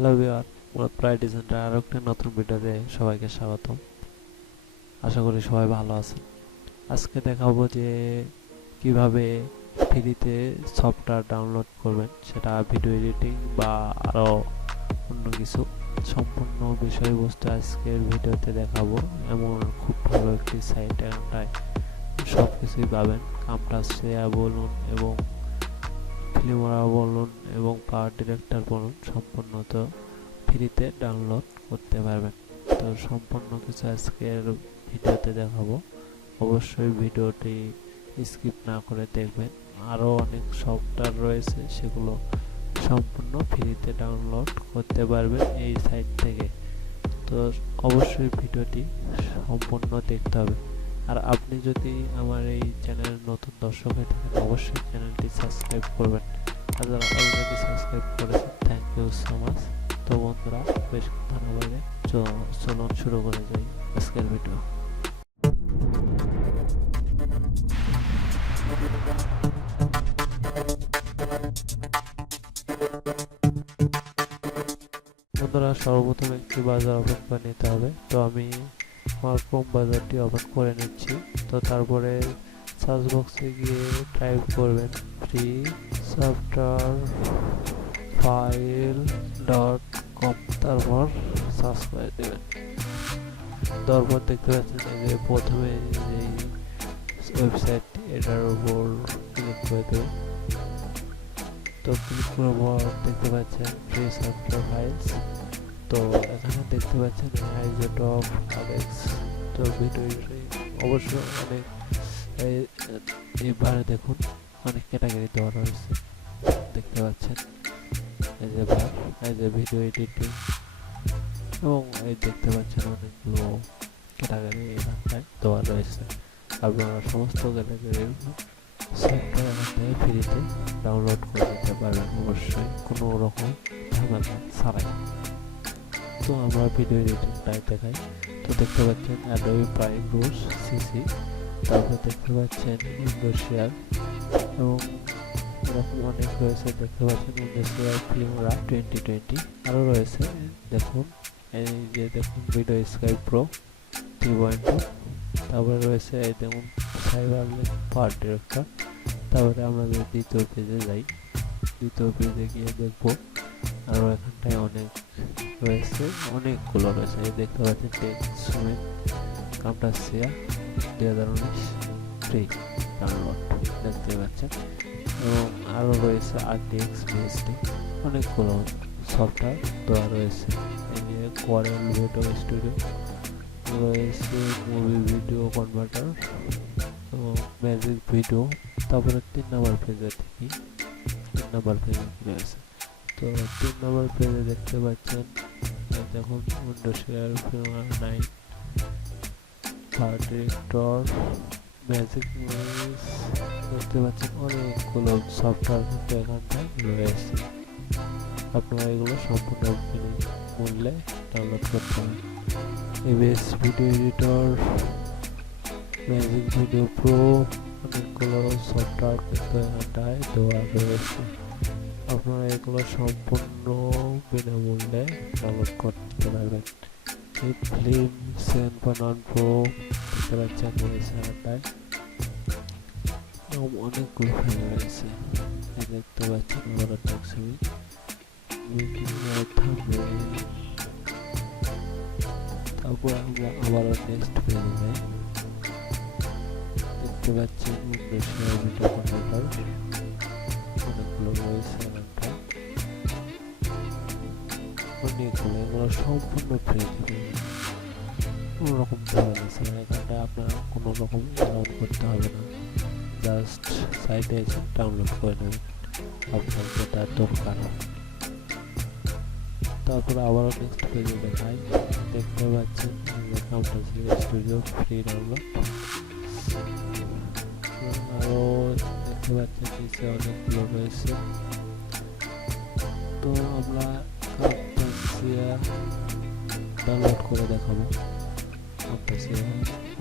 Hello ভিওয়ার প্রায় ডিজাইনটার আরও একটা নতুন ভিডিওতে সবাইকে স্বাগতম। আশা করি সবাই ভালো আছেন। আজকে দেখাবো যে কীভাবে ফ্রিতে সফটওয়্যার ডাউনলোড করবেন, সেটা ভিডিও এডিটিং বা আরও অন্য কিছু। সম্পূর্ণ বিষয়বস্তু আজকের ভিডিওতে দেখাবো। এমন খুব ভালো একটি সাইট এখানটায় সব কিছুই পাবেন। কামটা শেয়া বলুন এবং ফিল্মরা বলুন এবং পাওয়ার ডিরেক্টর বলুন, সম্পূর্ণত ফ্রিতে ডাউনলোড করতে পারবেন। তো সম্পূর্ণ কিছু আজকের ভিডিওতে দেখাবো। অবশ্যই ভিডিওটি স্কিপ না করে দেখবেন। আরও অনেক সফটওয়্যার রয়েছে, সেগুলো সম্পূর্ণ ফ্রিতে ডাউনলোড করতে পারবেন এই সাইট থেকে। তো অবশ্যই ভিডিওটি সম্পূর্ণ দেখতে হবে। আর আপনি যদি আমার এই চ্যানেলের নতুন দর্শক হয়ে থাকেন, অবশ্যই চ্যানেলটি সাবস্ক্রাইব করবেন। আর সাবস্ক্রাইব করেছেন থ্যাংক ইউ সো মাচ তো বন্ধুরা, বেশ চ- চলুন শুরু করে যাই আজকের ভিডিও বন্ধুরা, সর্বপ্রথম একটি বাজার ওপেন করে নিতে হবে। তো আমি আমার ক্রোম বাজারটি ওপেন করে নিচ্ছি। তো তারপরে সার্চ বক্সে গিয়ে টাইপ করবেন free software file dot com তারপর সার্চ দেবেন। তারপর দেখতে পাচ্ছেন এই যে প্রথমে যে ওয়েবসাইট এটার উপর ক্লিক করে দেবেন। তো ক্লিক করার পর দেখতে পাচ্ছেন ফ্রি সফটওয়্যার ফাইলস তো এখানে দেখতে পাচ্ছেন আইজো টপ আলেক্স তো ভিডিও অবশ্য অনেক, এই- এবারে দেখুন। অনেক ক্যাটাগরি দেওয়া রয়েছে দেখতে পাচ্ছেন। এই যে বার এই যে ভিডিও এডিটিং এবং এই দেখতে পাচ্ছেন অনেকগুলো ক্যাটাগরি এখানটায় দেওয়া রয়েছে। আপনারা সমস্ত ক্যাটাগরির সফটওয়্যার থেকে ফ্রিতে ডাউনলোড করে নিতে পারবেন অবশ্যই কোনো রকম ঝামেলা ছাড়াই। তো আমরা ভিডিও এডিটিংটাই দেখাই। তো দেখতে পাচ্ছেন অ্যাডোবি প্রাইম রুলস সিসি তারপর দেখতে পাচ্ছেন ইন্ডোশিয়ার এবং এরকম অনেক রয়েছে, দেখতে পাচ্ছেন ইন্ডোশিয়ার ফিল্মরা টোয়েন্টি টোয়েন্টি আরও রয়েছে। দেখুন, এই যে দেখুন video sky pro three point two তারপরে রয়েছে, এই দেখুন সাইবার পাওয়ার ডিরেক্টর তারপরে আমরা যদি দ্বিতীয় পেজে যাই, দ্বিতীয় পেজে গিয়ে দেখব আরও এখানটায় অনেক রয়েছে, অনেকগুলো রয়েছে। দেখতে পাচ্ছেন টেক সুমিত কামটা শেয়ার দুই হাজার উনিশ ফ্রি ডাউনলোড দেখতে পাচ্ছেন এবং আরও রয়েছে আরটিএক্স বিএসটি অনেকগুলো সফটওয়্যার দেওয়া রয়েছে। এই কোয়ারেল ভিডিও স্টুডিও রয়েছে মুভি ভিডিও কনভার্টার এবং ম্যাজিক ভিডিও তারপরে তিন নম্বর পেজে দেখি। তিন নম্বর পেজে রয়েছে তো তিন নম্বর পেজে দেখতে পাচ্ছেন দেখুন Windows share Filmora nine director magic movies দেখতে পাচ্ছেন, অনেকগুলো সফটওয়্যার কিন্তু এখানটায় রয়েছে আপনারা এগুলো সম্পূর্ণ বিনামূল্যে ডাউনলোড করতে পারেন। ABS video editor magic video pro অনেকগুলো সফটওয়্যার কিন্তু এখানটায় দেওয়া রয়েছে। আপনারা এগুলো সম্পূর্ণ বিনামূল্যে ডাউনলোড করতে পারবেন। ফিল্ম সেন বানান প্রো দেখতে পাচ্ছেন এখানটায় এবং অনেকগুলো ফাইল রয়েছে দেখতে পাচ্ছেন বড় ছবি তারপর আমরা আবারও নেক্সট দেখতে পাচ্ছেন অনেকগুলো রয়েছে অনেকগুলো এগুলো সম্পূর্ণ ফ্রি কোনো রকম ঝামেলা আছে এখানটায় আপনার কোনো রকম করতে হবে না জাস্ট সাইটে এসে ডাউনলোড করে নেবেন আপনার যেটা দরকার তারপর আবারও নেক্সট পেজে দেখাই দেখতে পাচ্ছেন কাউন্টার স্টুডিও ফ্রি ডাউনলোড আরও দেখতে পাচ্ছেন নিচে অনেকগুলো রয়েছে তো আমরা কাউন্টাসিয়া ডাউনলোড করে দেখাবো। কাউন্টাসিয়া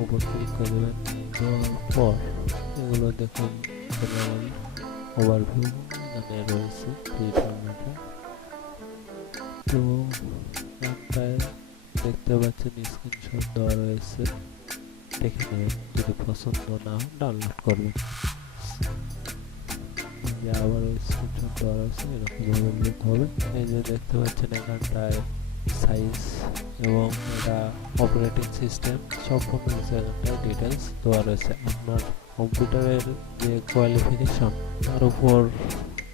উপর ক্লিক করে দেবেন। দেওয়ার পর। এগুলো দেখুন জেনারেল ওভারভিউ এখানে রয়েছে ফরম্যাটে তো গানটায় দেখতে পাচ্ছেন স্ক্রিনশট দেওয়া রয়েছে। দেখে নেবেন, যদি পছন্দ না ডাউনলোড করবেন। এই যে আবার স্ক্রিনশট দেওয়া রয়েছে, এরকম ভাবে লুক হবে। এই যে দেখতে পাচ্ছেন এখানটায় সাইজ এবং এটা অপারেটিং সিস্টেম সম্পূর্ণ কিছু ডিটেলস দেওয়া রয়েছে। আপনার কম্পিউটারের যে কোয়ালিফিকেশন তার উপর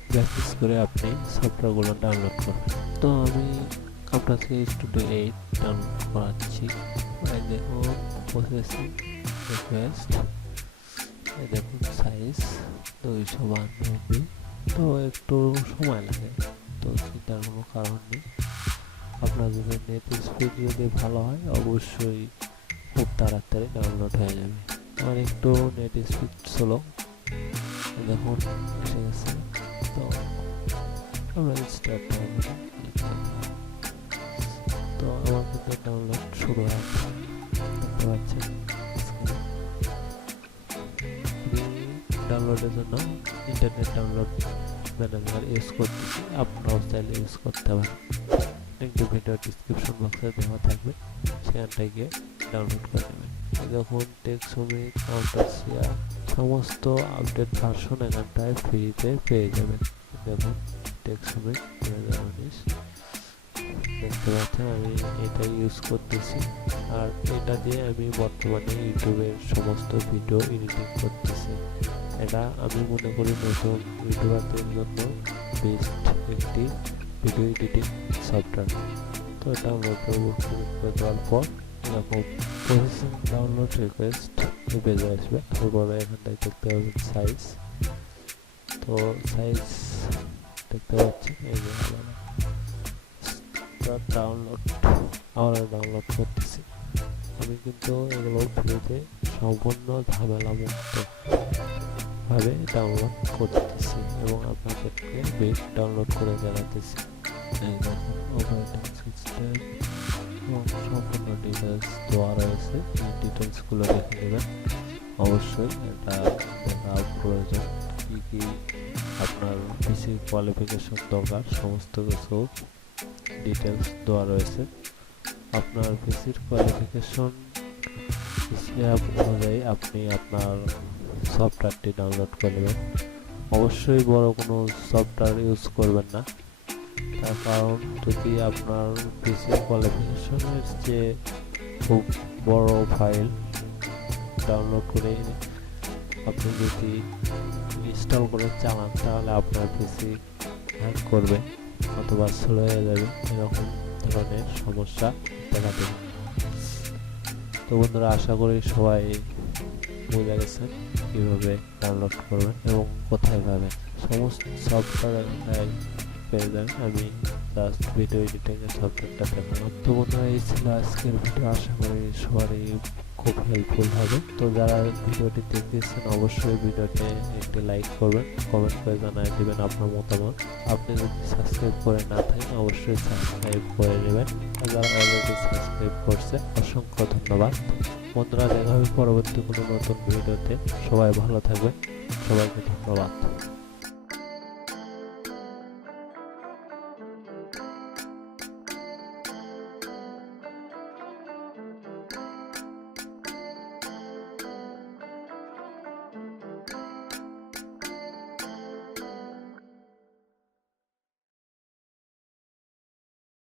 প্র্যাকটিস করে আপনি সফটওয়্যারগুলো ডাউনলোড করবেন। তো আমি আপনাকে স্টুডিও এইট ডাউনলোড করাচ্ছি। দেখুন প্রসেসিং রিকোয়েস্ট দেখুন সাইজ দুইশো বাহান্নব্বই তো একটু সময় লাগে, তো চিন্তার কোনো কারণ নেই। আপনার যদি নেট স্পিড যদি ভালো হয়, অবশ্যই খুব তাড়াতাড়ি ডাউনলোড হয়ে যাবে। আমার একটু নেট স্পিড স্লো দেখুন এসে গেছে তো আমরা স্টার্ট তো আমার কিন্তু ডাউনলোড শুরু হয় দেখতে পাচ্ছেন? ডাউনলোডের জন্য ইন্টারনেট ডাউনলোড ম্যানেজার ইউজ করতেছি আপনারাও চাইলে ইউজ করতে পারেন। লিঙ্কটি ভিডিও ডিসক্রিপশন বক্সে দেওয়া থাকবে। সেখানটায় গিয়ে ডাউনলোড করে নেবেন। দেখুন টেক্সমি কাউন্টার শেয়ার সমস্ত আপডেট ভার্সন এখানটায় ফ্রিতে পেয়ে যাবেন। দেখুন টেক্সমি দু হাজার উনিশ দেখতে পাচ্ছেন, আমি এটা ইউজ করতেছি। আর এটা দিয়ে আমি বর্তমানে ইউটিউবের সমস্ত ভিডিও এডিটিং করতেছি। এটা আমি মনে করি নতুন ইউটিউবারদের জন্য বেস্ট একটি ভিডিও এডিটিং সফটওয়্যার তো ডাউনলোড করে দেওয়ার পর এরকম প্রসেসিং ডাউনলোড রিকোয়েস্ট পেজে আসবে। তারপরে এখানটায় দেখতে পাবেন সাইজ তো সাইজ দেখতে পাচ্ছি। এই যে ডাউনলোড আবার ডাউনলোড করতেছি। আমি কিন্তু এগুলো ফ্রিতে সম্পূর্ণ ঝামেলা মুক্ত ভাবে ডাউনলোড করতেছি এবং আপনাদেরকে বেশ ডাউনলোড করে জানাতেছি। এবং সম্পূর্ণ ডিটেলস দেওয়া রয়েছে। এই ডিটেলসগুলো দেখে নেবেন। অবশ্যই এটা প্রয়োজন। কী কী আপনার পিসি কোয়ালিফিকেশন দরকার, সমস্ত কিছু ডিটেলস দেওয়া রয়েছে। আপনার পিসির কোয়ালিফিকেশন অনুযায়ী আপনি আপনার সফটওয়্যারটি ডাউনলোড করে নেবেন। অবশ্যই বড় কোনো সফটওয়্যার ইউজ করবেন না। তার কারণ যদি আপনার পিসি কোয়ালিফিকেশনের যে খুব বড় ফাইল ডাউনলোড করে আপনি যদি ইনস্টল করে চালান তাহলে আপনার পিসি হ্যাক করবে অথবা স্লো হয়ে যাবে। এরকম ধরনের সমস্যা দেখা দেবে। তো বন্ধুরা, আশা করি সবাই বুঝে গেছেন কীভাবে ডাউনলোড করবেন এবং কোথায় পাবেন। সমস্ত সফটওয়্যার পেয়ে যাবেন আমি জাস্ট ভিডিও এডিটিংয়ের সফটওয়্যারটা দেখালাম। তো বন্ধুরা, এই ছিল আজকের ভিডিও আশা করি সবারই খুব হেল্পফুল হবে। তো যারা ভিডিওটি দেখতেছেন, অবশ্যই ভিডিওতে একটি লাইক করবেন। কমেন্ট করে জানাই দেবেন আপনার মতামত। আপনি যদি সাবস্ক্রাইব করে না থাকেন, অবশ্যই সাবস্ক্রাইব করে নেবেন। আর যারা অলরেডি সাবস্ক্রাইব করছে, অসংখ্য ধন্যবাদ। বন্ধুরা, দেখা হবে পরবর্তী কোনো নতুন ভিডিওতে সবাই ভালো থাকবে সবাইকে ধন্যবাদ।